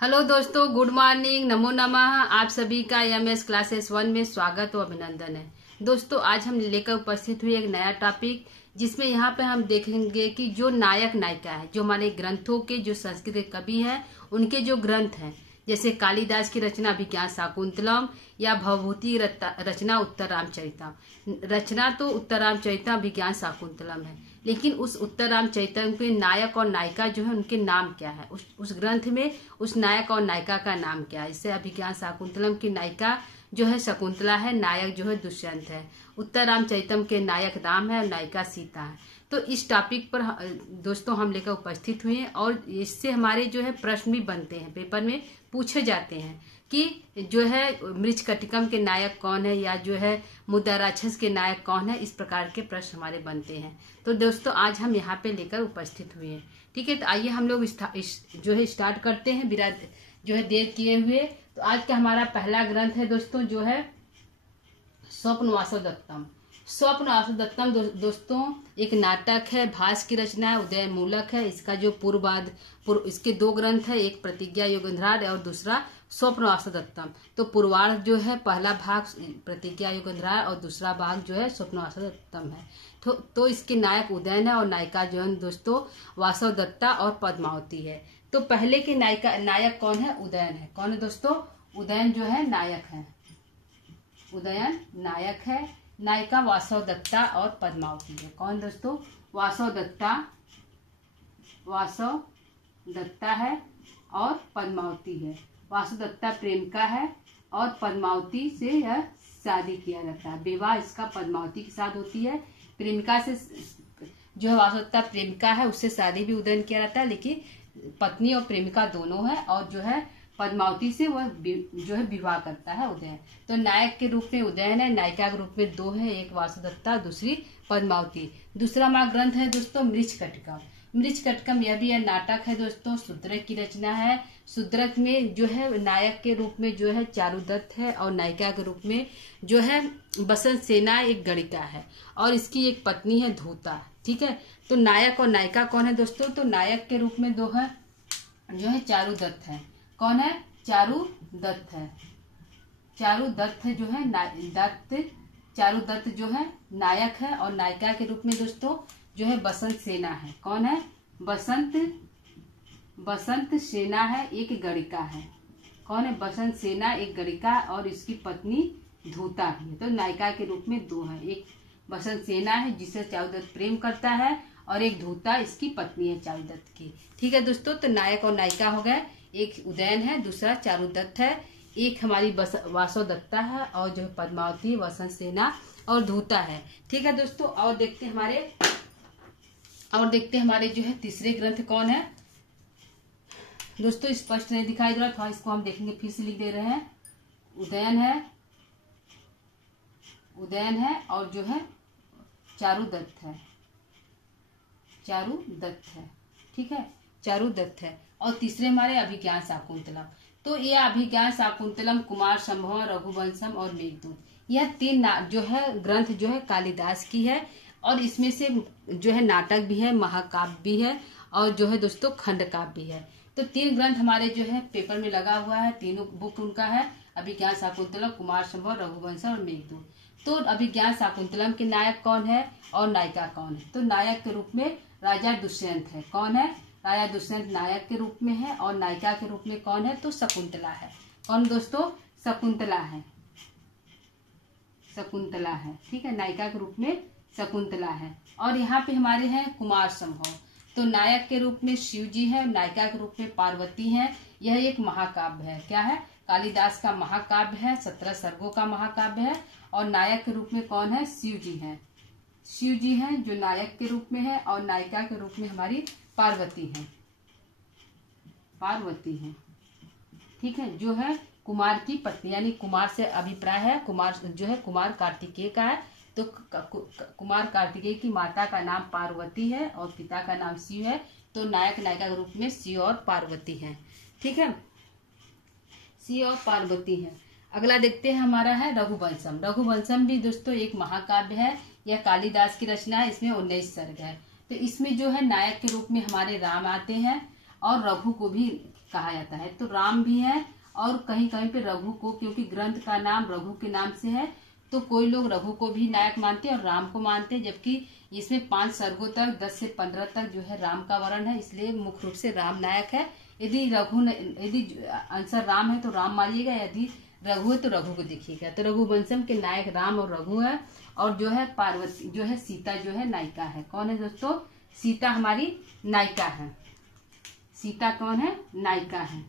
Hello दोस्तों, good morning, नमो नमः। आप सभी का एमएस क्लासेस 1 में स्वागत और अभिनंदन है। दोस्तों, आज हम लेकर उपस्थित हुए एक नया टॉपिक, जिसमें यहाँ पे हम देखेंगे कि जो नायक नायिका है, जो हमारे ग्रंथों के जो संस्कृत के कवि हैं, उनके जो ग्रंथ हैं, जैसे कालिदास की रचना अभिज्ञान शाकुंतलम या भवभूति रचना उत्तर रामचरितम। रचना तो उत्तर रामचरितम अभिज्ञान शाकुंतलम है, लेकिन उस उत्तर रामचरितम के नायक और नायिका जो है, उनके नाम क्या है, उस ग्रंथ में उस नायक और नायिका का नाम क्या है। इससे अभिज्ञान शाकुंतलम की नायिका जो है शकुंतला है, नायक जो है दुष्यंत है। उत्तर रामचरितम के नायक राम है और नायिका सीता है। तो इस टॉपिक पर दोस्तों हम लेकर उपस्थित हुए हैं, और इससे हमारे जो है प्रश्न भी बनते हैं, पेपर में पूछे जाते हैं कि जो है मृच्छकटिकम के नायक कौन है, या जो है मुद्दा राक्षस के नायक कौन है। इस प्रकार के प्रश्न हमारे बनते हैं। तो दोस्तों, आज हम यहाँ पे लेकर उपस्थित हुए हैं। ठीक है, तो आइए हम लोग जो है स्टार्ट करते हैं बिना जो है देर किए हुए। तो आज का हमारा पहला ग्रंथ है दोस्तों, जो है स्वप्नवासवदत्तम। स्वप्नवासवदत्तम दोस्तों एक नाटक है, भास की रचना है, उदय मूलक है। इसका जो इसके दो ग्रंथ है, एक प्रतिज्ञा युगंधर और दूसरा स्वप्नवासवदत्तम। तो पूर्वार्ध जो है, पहला भाग प्रतिज्ञा युगंधर और दूसरा भाग जो है स्वप्नवासवदत्तम है। तो इसके नायक उदयन है और नायिका जो है दोस्तों वासवदत्ता और पद्मावती है। तो पहले के नायक कौन है? उदयन है। कौन है दोस्तों? उदयन जो है नायक है। उदयन नायक है, नायिका वासवदत्ता और पद्मावती है। कौन दोस्तों? वासवदत्ता है और पद्मावती है। वासवदत्ता प्रेमिका है और पद्मावती से यह शादी किया जाता है। विवाह इसका पद्मावती के साथ होती है। प्रेमिका से जो है वासवदत्ता प्रेमिका है, उससे शादी भी उदयन किया जाता है, लेकिन पत्नी और प्रेमिका दोनों है। और जो है पद्मावती से वह जो है विवाह करता है उदयन। तो नायक के रूप में उदयन है, नायिका के रूप में दो है, एक वासवदत्ता, दूसरी पद्मावती। दूसरा हमारा ग्रंथ है दोस्तों मृच्छकटिकम। मृच्छकटिकम यह भी नाटक है दोस्तों, शूद्रक की रचना है। शूद्रक में जो है नायक के रूप में जो है चारुदत्त है, और नायिका के रूप में जो है बसंत सेना एक गणिका है, और इसकी एक पत्नी है धूता। ठीक है, तो नायक और नायिका कौन है दोस्तों? तो नायक के रूप में दो है, जो है चारुदत्त है। कौन है? चारुदत्त है। चारुदत्त जो है चारुदत्त जो है नायक है, और नायिका के रूप में दोस्तों जो है बसंत सेना है। कौन है? बसंत सेना है, एक गणिका है। कौन है? बसंत सेना एक गणिका, और इसकी पत्नी धूता भी है। तो नायिका के रूप में दो है, एक बसंत सेना है जिसे चारुदत्त प्रेम करता है, और एक धूता इसकी पत्नी है चारुदत्त की। ठीक है दोस्तों, तो नायक और नायिका हो गए, एक उदयन है, दूसरा चारुदत्त है, एक हमारी वासवदत्ता है, और जो है पद्मावती, वसंत सेना और धूता है। ठीक है दोस्तों, और देखते हमारे जो है तीसरे ग्रंथ कौन है दोस्तों। स्पष्ट नहीं दिखाई दे रहा, थोड़ा इसको हम देखेंगे, फिर से लिख दे रहे हैं। उदयन है और जो है चारुदत्त है। ठीक है, चारुदत्त है। और तीसरे हमारे अभिज्ञान शाकुंतलम। तो यह अभिज्ञान शाकुंतलम, कुमार संभव, रघुवंशम और मेघदूत, यह तीन जो है ग्रंथ जो है कालिदास की है। और इसमें से जो है नाटक भी है, महाकाव्य भी है, और जो है दोस्तों खंड काव्य भी है। तो तीन ग्रंथ हमारे जो है पेपर में लगा हुआ है, तीनों बुक उनका है, अभिज्ञान शाकुंतलम, कुमार संभव, रघुवंशम और मेघदूत। तो अभिज्ञान शाकुंतलम के नायक कौन है और नायिका कौन है? तो नायक के रूप में राजा दुष्यंत है। कौन है? राजा दुष्यंत नायक के रूप में है, और नायिका के रूप में कौन है? तो शकुंतला है। कौन दोस्तों? शकुंतला है। ठीक है, नायिका के रूप में शकुंतला है। और यहाँ पे हमारे हैं कुमार संभव। तो नायक के रूप में शिव जी है, नायिका के रूप में पार्वती है। यह एक महाकाव्य है। क्या है? कालिदास का महाकाव्य है, 17 सर्गों का महाकाव्य है। और नायक के रूप में कौन है? शिव जी हैं जो नायक के रूप में है, और नायिका के रूप में हमारी पार्वती है। ठीक है, जो है कुमार की पत्नी, यानी कुमार से अभिप्राय है, कुमार जो है कुमार कार्तिकेय का है। तो कुमार कार्तिकेय की माता का नाम पार्वती है और पिता का नाम शिव है। तो नायक नायिका के रूप में शिव और पार्वती है। ठीक है, शिव और पार्वती है। अगला देखते हैं, हमारा है रघुवंशम। रघुवंशम भी दोस्तों एक महाकाव्य है, यह कालिदास की रचना है। इसमें 19 सर्ग है। तो इसमें जो है नायक के रूप में हमारे राम आते हैं, और रघु को भी कहा जाता है। तो राम भी है और कहीं कहीं पे रघु को, क्योंकि ग्रंथ का नाम रघु के नाम से है, तो कोई लोग रघु को भी नायक मानते हैं और राम को मानते हैं। जबकि इसमें 5 सर्गों तक 10 से 15 तक जो है राम का वर्ण है, इसलिए मुख्य रूप से राम नायक है। यदि आंसर राम है तो राम मारिएगा, यदि रघु है तो रघु को देखिएगा। तो रघुवंशम के नायक राम और रघु है। और जो है पार्वती जो है सीता जो है नायिका है। कौन है दोस्तों? सीता हमारी नायिका है। सीता कौन है? नायिका है।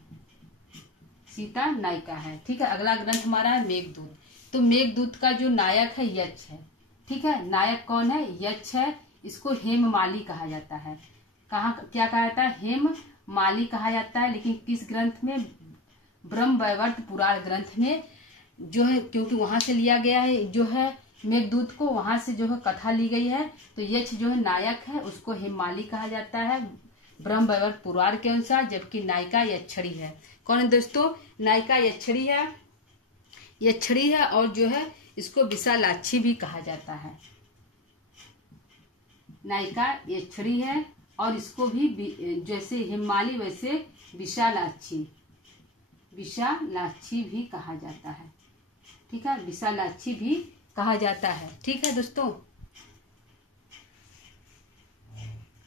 सीता नायिका है। ठीक है, अगला ग्रंथ हमारा है मेघदूत। तो मेघदूत का जो नायक है यक्ष है। ठीक है, नायक कौन है? यक्ष है। इसको हेममाली कहा जाता है। क्या कहा जाता है? हेममाली कहा जाता है। लेकिन किस ग्रंथ में? ब्रह्मवैवर्त पुराण ग्रंथ में जो है, क्योंकि वहां से लिया गया है जो है मेघदूत को, वहां से जो है कथा ली गई है। तो यक्ष जो है नायक है, उसको हेममाली कहा जाता है ब्रह्मवैवर्त पुराण के अनुसार। जबकि नायिका यक्षड़ी है। कौन है दोस्तों? नायिका यक्षड़ी है। यक्षड़ी है और जो है इसको विशालाक्षी भी कहा जाता है। नायिका यक्षड़ी है और इसको भी जैसे हेममाली वैसे विशालाक्षी भी कहा जाता है। ठीक है, विशालाक्षी भी कहा जाता है। ठीक है दोस्तों,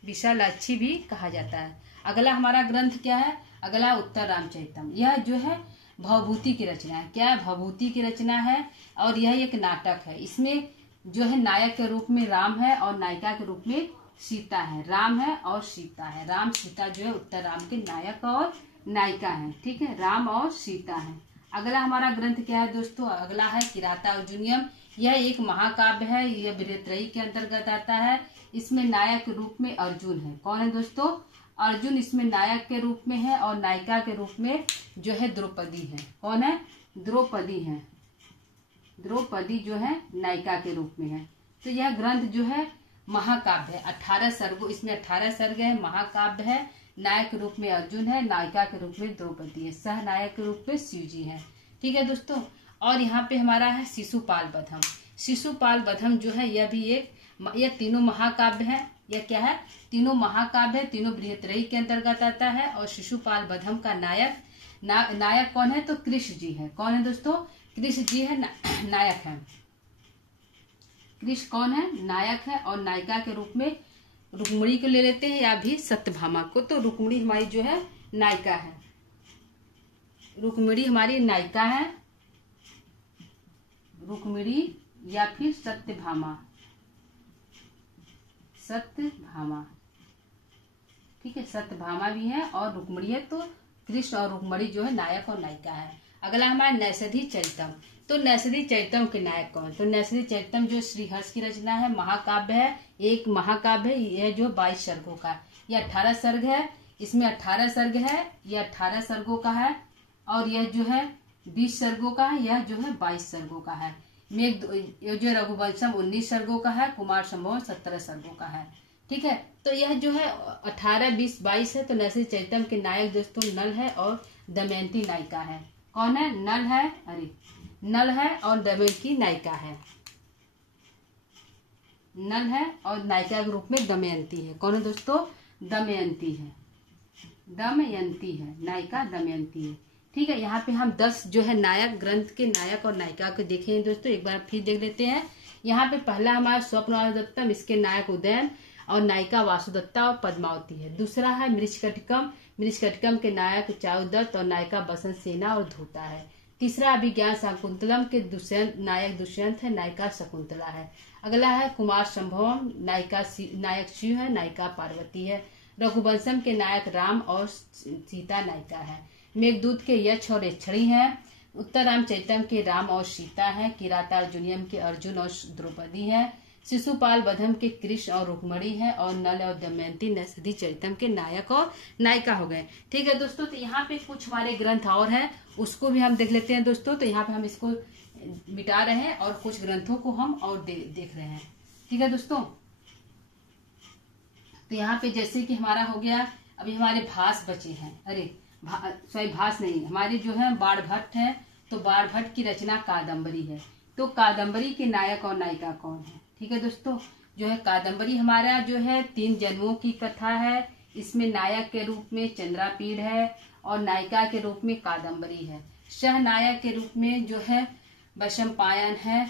विशालाक्षी भी कहा जाता है। अगला हमारा ग्रंथ क्या है? अगला उत्तर रामचरितम। यह जो है भवभूति की रचना है। क्या है? भवभूति की रचना है और यह एक नाटक है। इसमें जो है नायक के रूप में राम है और नायिका के रूप में सीता है। राम है और सीता है। राम सीता जो है उत्तर राम के नायक और नायिका है। ठीक है, राम और सीता है। अगला हमारा ग्रंथ क्या है दोस्तों? अगला है किराता अर्जुनियम। यह एक महाकाव्य है। यह वीरत्रयी के अंतर्गत आता है। इसमें नायक के रूप में अर्जुन है। कौन है दोस्तों? अर्जुन इसमें नायक के रूप में है और नायिका के रूप में जो है द्रौपदी है। कौन है? द्रौपदी है। द्रौपदी जो है नायिका के रूप में है। तो यह ग्रंथ जो है महाकाव्य है। 18 सर्गों, इसमें 18 सर्ग है। महाकाव्य है। नायक के रूप में अर्जुन है, नायिका के रूप में द्रौपदी है, सह नायक के रूप में शिवजी है। ठीक है दोस्तों, और यहाँ पे हमारा है शिशुपाल वधम। शिशुपाल वधम जो है यह भी यह तीनों महाकाव्य है। यह क्या है? तीनों महाकाव्य है। तीनों बृहत्रयी के अंतर्गत आता है। और शिशुपाल वधम का नायक कौन है? तो कृष्ण जी है। कौन है दोस्तों? कृष्ण जी है नायक है। कृष्ण कौन है? नायक है। और नायिका के रूप में रुक्मिणी को ले लेते हैं या भी सत्यभामा को। तो रुक्मिणी हमारी जो है नायिका है। रुक्मिणी हमारी नायिका है। रुक्मिणी या फिर सत्यभामा। सत्यभामा, ठीक है, सत्यभामा भी है और रुक्मिणी है। तो कृष्ण और रुक्मिणी जो है नायक और नायिका है। अगला हमारा नैषधि चरितम। तो नैषधि चरितम के नायक कौन? तो नैषधि चरितम जो श्रीहर्ष की रचना है, महाकाव्य है। एक महाकाव्य है। यह जो 22 सर्गों का, यह 18 सर्ग है। इसमें 18 सर्ग है। यह 18 सर्गों का है। और यह जो है 20 सर्गों का है। यह जो है 22 सर्गों का है। जो रघुवंशम 19 सर्गों का है। कुमार संभव 17 सर्गों का है। ठीक है, तो यह जो है 18, 20, 22 है। तो नैषधि चरितम के नायक दोस्तों नल है और दमयंती नायिका है। कौन है? नल है और दमयंती नायिका है। नल है और नायिका के रूप में दमयंती है। कौन है दोस्तों? दमयंती है। दमयंती है, नायिका दमयंती है। ठीक है, यहाँ पे हम 10 जो है नायक, ग्रंथ के नायक और नायिका को देखेंगे दोस्तों। एक बार फिर देख लेते हैं। यहाँ पे पहला हमारा स्वप्नवासुदत्तम, इसके नायक उदयन और नायिका वासुदत्ता और पद्मावती है। दूसरा है मृच्छकटिकम। मृच्छकटिकम के नायक चारुदत्त और नायिका बसंत सेना और धूता है। तीसरा अभिज्ञान शाकुंतलम के नायक दुष्यंत है, नायिका शकुंतला है। अगला है कुमार संभवम, नायक शिव है, नायिका पार्वती है। रघुवंशम के नायक राम और सीता नायिका है। मेघदूत के यक्ष और यक्षणी है। उत्तर रामचरितम के राम और सीता है। किरातार्जुनियम के अर्जुन और द्रौपदी है। शिशुपाल वधम के कृष्ण और रुक्मिणी है। और नल और दमयंती नैषधि चरितम के नायक और नायिका हो गए। ठीक है दोस्तों, तो यहाँ पे कुछ हमारे ग्रंथ और है, उसको भी हम देख लेते हैं दोस्तों। तो यहाँ पे हम इसको मिटा रहे हैं और कुछ ग्रंथों को हम और देख रहे हैं। ठीक है दोस्तों, तो यहाँ पे जैसे कि हमारा हो गया, अभी हमारे भास बचे हैं। भास नहीं, हमारे जो है बाणभट्ट है। तो बाणभट्ट की रचना कादम्बरी है। तो कादम्बरी के नायक और नायिका कौन है? ठीक है दोस्तों, जो है कादम्बरी हमारा जो है 3 जन्मों की कथा है। इसमें नायक के रूप में चंद्रापीड़ है और नायिका के रूप में कादम्बरी है। सहनायक के रूप में जो है वैशंपायन है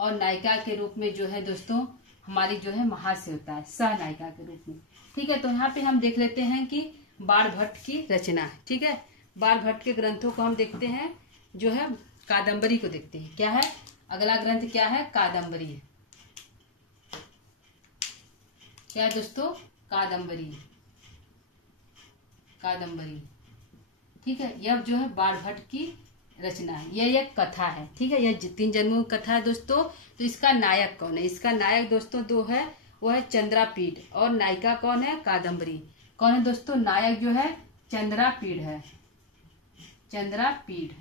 और नायिका के रूप में जो है दोस्तों हमारी जो है महाश्वेता है, सहनायिका के रूप में। ठीक है, तो यहाँ पे हम देख लेते हैं कि बाणभट्ट की रचना है। ठीक है, बाणभट्ट के ग्रंथों को हम देखते हैं, जो है कादम्बरी को देखते हैं। क्या है अगला ग्रंथ, क्या है? कादम्बरी है। क्या है दोस्तों? कादम्बरी। कादम्बरी, ठीक है, यह जो है बाणभट्ट की रचना है। यह एक कथा है। ठीक है, यह 3 जन्मों की कथा है दोस्तों। तो इसका नायक कौन है? इसका नायक दोस्तों 2 है, वो है चंद्रापीड़ और नायिका कौन है? कादम्बरी। कौन है दोस्तों? नायक जो है चंद्रापीड़ है। चंद्रापीड़,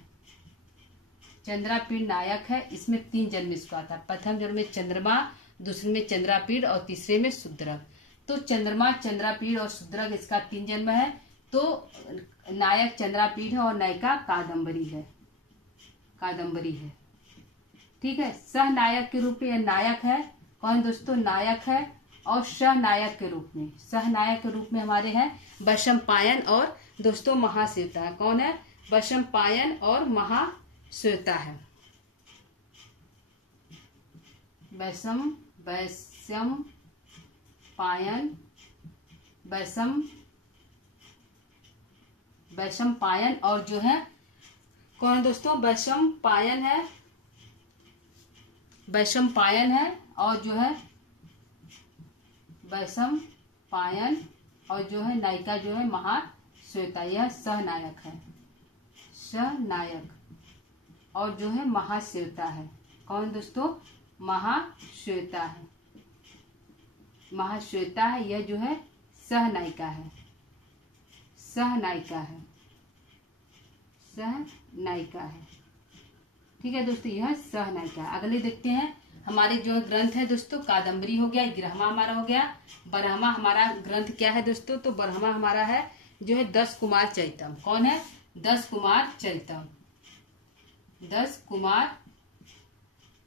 चंद्रापीड़ नायक है। इसमें 3 जन्म इसको आता है। प्रथम जन्म में चंद्रमा, दूसरे में चंद्रापीड़ और तीसरे में शूद्रक। तो चंद्रमा, चंद्रापीड़ और शूद्रक इसका 3 जन्म है। तो नायक चंद्रापीड़ है और नायिका कादम्बरी है। कादम्बरी है। ठीक है, सहनायक के रूप में यह नायक है। कौन दोस्तों? नायक है। और सहनायक के रूप में, सहनायक के रूप में हमारे हैं वैशंपायन और दोस्तों महाश्वेता है। कौन है? वैशंपायन और महाश्वेता है। वैशंपायन और जो है कौन है दोस्तों? वैशंपायन है। वैशंपायन है और जो है वैशंपायन और जो है नायिका जो है महाश्वेता। यह सहनायक है। सहनायक और जो है महाश्वेता है। कौन दोस्तों? महाश्वेता है। महाश्वेता है। यह जो है सहनायिका है। सहनायिका है। सहनायिका है। ठीक है दोस्तों, यह सहनायिका। अगले देखते हैं हमारे जो ग्रंथ है दोस्तों, कादम्बरी हो गया, गिरहमा हमारा हो गया। बरहमा हमारा ग्रंथ क्या है दोस्तों? तो बरहमा हमारा है जो है 10 कुमार चरितम। कौन है? 10 कुमार चरितम। 10 कुमार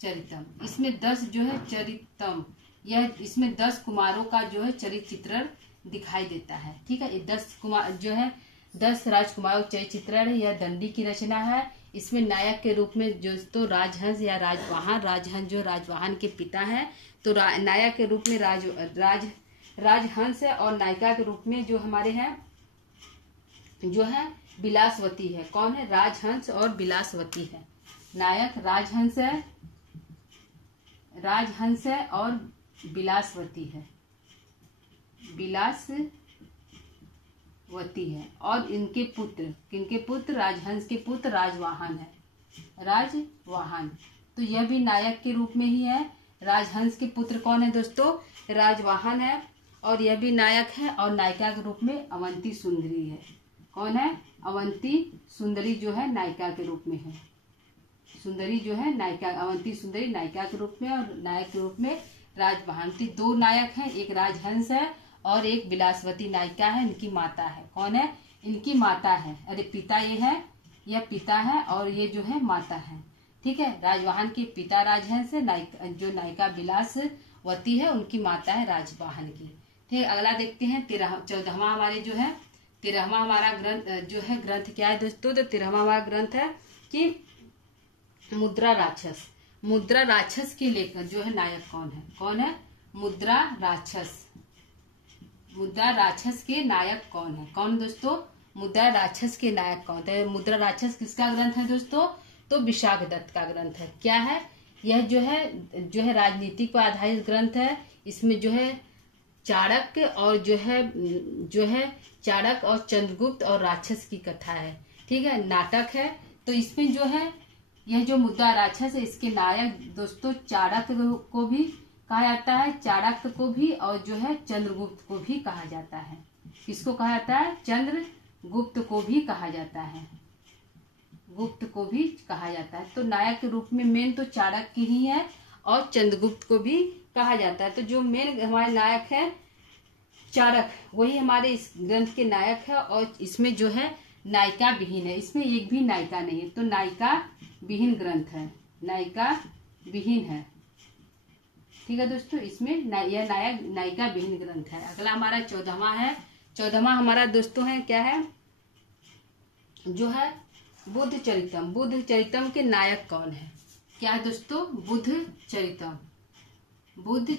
चरितम। इसमें 10 जो है चरितम, यह इसमें 10 कुमारों का जो है चरित्र चित्रण दिखाई देता है। ठीक है, ये 10 कुमार जो है 10 राजकुमारों का चरित्र चित्रण है। यह दंडी की रचना है। इसमें नायक के रूप में जो तो राजहंस या राजवाहन, राजहंस जो राजवाहन के पिता है, तो नायक के रूप में राजहंस है और नायिका के रूप में जो हमारे हैं जो है बिलासवती है। कौन है? राजहंस और बिलासवती है। नायक राजहंस है, राजहंस है और बिलासवती है। बिलासवती है और इनके पुत्र, किनके पुत्र? राजहंस के पुत्र राजवाहन है। राजवाहन, तो यह भी नायक के रूप में ही है। राजहंस के पुत्र कौन है दोस्तों? राजवाहन है और यह भी नायक है। और नायिका के रूप में अवंती सुंदरी है। कौन है? अवंती सुंदरी जो है नायिका के रूप में है। सुंदरी जो है नायिका, अवंती सुंदरी नायिका के रूप में और नायक के रूप में राजवाहन। 2 नायक हैं, एक राजहंस है और एक बिलासवती नायिका है। इनकी माता है। कौन है? इनकी माता है। अरे पिता ये है, यह पिता है और ये जो है माता है। ठीक है, राजवाहन के पिता राजहंस है, जो नायिका बिलासवती है उनकी माता है राजवाहन की। ठीक है, अगला देखते हैं 14वां हमारे जो है 13वां हमारा ग्रंथ जो है ग्रंथ क्या है दोस्तों? तो 13वां हमारा ग्रंथ है कि मुद्रा राक्षस। मुद्रा राक्षस के लेकर जो है नायक कौन है? कौन है? मुद्रा राक्षस। मुद्रा राक्षस के नायक कौन है? कौन दोस्तों? मुद्रा राक्षस के नायक कौन है? मुद्रा राक्षस किसका ग्रंथ है दोस्तों? तो विशाखदत्त का ग्रंथ है। क्या है? यह जो है राजनीति पर आधारित ग्रंथ है। इसमें जो है चाणक्य और जो है चाणक्य और चंद्रगुप्त और राक्षस की कथा है। ठीक है, नाटक है। तो इसमें जो है यह जो मुद्रा राक्षस है, इसके नायक दोस्तों चाणक्य को भी कहा जाता है, चाणक्य को भी और जो है चंद्रगुप्त को भी कहा जाता है। किसको कहा जाता है? चंद्रगुप्त को भी कहा जाता है। गुप्त को भी कहा जाता है। तो नायक के रूप में मेन तो चाणक्य ही है और चंद्रगुप्त को भी कहा जाता है। तो जो मेन हमारे नायक है चाणक्य, वही हमारे इस ग्रंथ के नायक है। और इसमें जो है नायिका विहीन है, इसमें एक भी नायिका नहीं है। तो नायिका विहीन ग्रंथ है, नायिका विहीन है। ठीक है दोस्तों, इसमें यह नायिका विहीन ग्रंथ है। अगला हमारा 14वां है 14वां हमारा दोस्तों है क्या है, जो है बुद्ध चरितम। बुद्ध चरितम के नायक कौन है? क्या है दोस्तों? बुद्ध चरितम। बुद्ध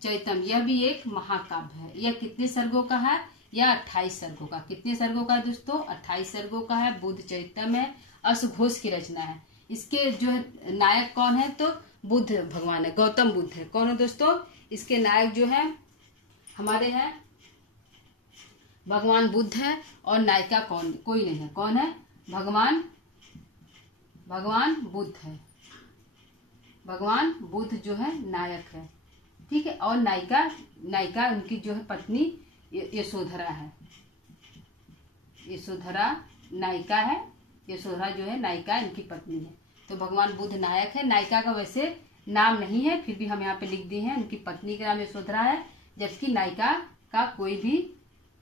चरितम यह भी एक महाकाव्य है। यह कितने सर्गों का है? यह 28 सर्गों का। कितने सर्गों का है दोस्तों? 28 सर्गों का है। बुद्ध चरितम है, अश्वघोष की रचना है। इसके जो है नायक कौन है? तो बुद्ध भगवान है, गौतम बुद्ध है। कौन है दोस्तों? इसके नायक जो है हमारे हैं भगवान बुद्ध है, और नायिका कोई नहीं है। कौन है? भगवान बुद्ध है। भगवान बुद्ध जो है नायक है, ठीक है। और नायिका उनकी जो है पत्नी यशोधरा है। यशोधरा नायिका है, यशोधरा जो है नायिका इनकी पत्नी है। तो भगवान बुद्ध नायक है। नायिका का वैसे नाम नहीं है, फिर भी हम यहाँ पे लिख दिए हैं। उनकी पत्नी का नाम यशोधरा है, जबकि नायिका का कोई भी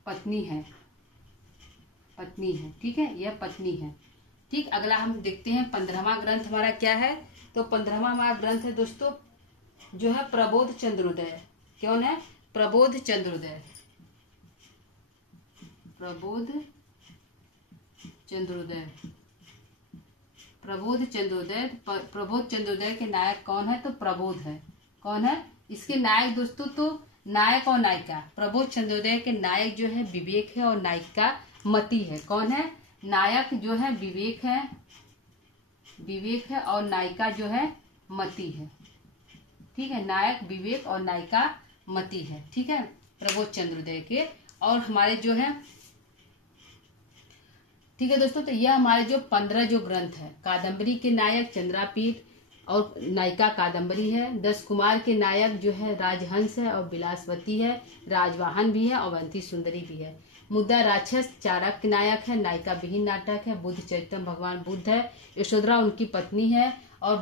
पत्नी है, ठीक है। यह पत्नी है, ठीक। अगला हम देखते हैं 15वां ग्रंथ हमारा क्या है। तो 15वां हमारा ग्रंथ है दोस्तों जो है प्रबोध चंद्रोदय। कौन है? प्रबोध चंद्रोदय। प्रबोध चंद्रोदय के नायक कौन है? तो प्रबोध है। कौन है इसके नायक दोस्तों? तो नायक और नायिका। प्रबोध चंद्रोदय के नायक जो है विवेक है, और नायिका मति है। कौन है? नायक जो है विवेक है और नायिका जो है मति है, ठीक है। नायक विवेक और नायिका मति है, ठीक है, प्रबोध चंद्रोदय के। और हमारे जो है, ठीक है दोस्तों, तो यह हमारे जो 15 जो ग्रंथ है। कादम्बरी के नायक चंद्रापीठ और नायिका कादम्बरी है। 10 कुमार के नायक जो है राजहंस है और बिलासवती है। राजवाहन भी है और अवंती सुंदरी भी है। मुद्दा राक्षस चारक के नायक है। नायिका विहीन नाटक है। बुद्ध चरितम भगवान बुद्ध है। यशोधरा उनकी पत्नी है। और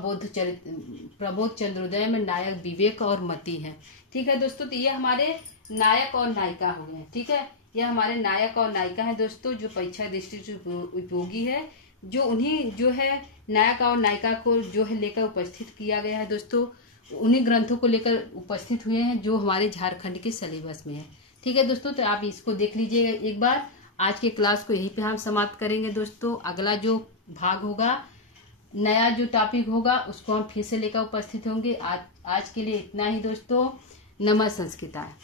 प्रबोध चंद्रोदय में नायक विवेक और मति है, ठीक है दोस्तों। तो ये हमारे नायक और नायिका हो गए, ठीक है। यह हमारे नायक और नायिका है दोस्तों, जो परीक्षा दृष्टि से उपयोगी है। जो उन्हीं जो है नायक और नायिका को जो है लेकर उपस्थित किया गया है दोस्तों, उन्हीं ग्रंथों को लेकर उपस्थित हुए हैं जो हमारे झारखंड के सिलेबस में है, ठीक है दोस्तों। तो आप इसको देख लीजिएगा एक बार। आज के क्लास को यहीं पे हम समाप्त करेंगे दोस्तों। अगला जो भाग होगा, नया जो टॉपिक होगा, उसको हम फिर से लेकर उपस्थित होंगे। आज के लिए इतना ही दोस्तों। नमः संस्कृताय।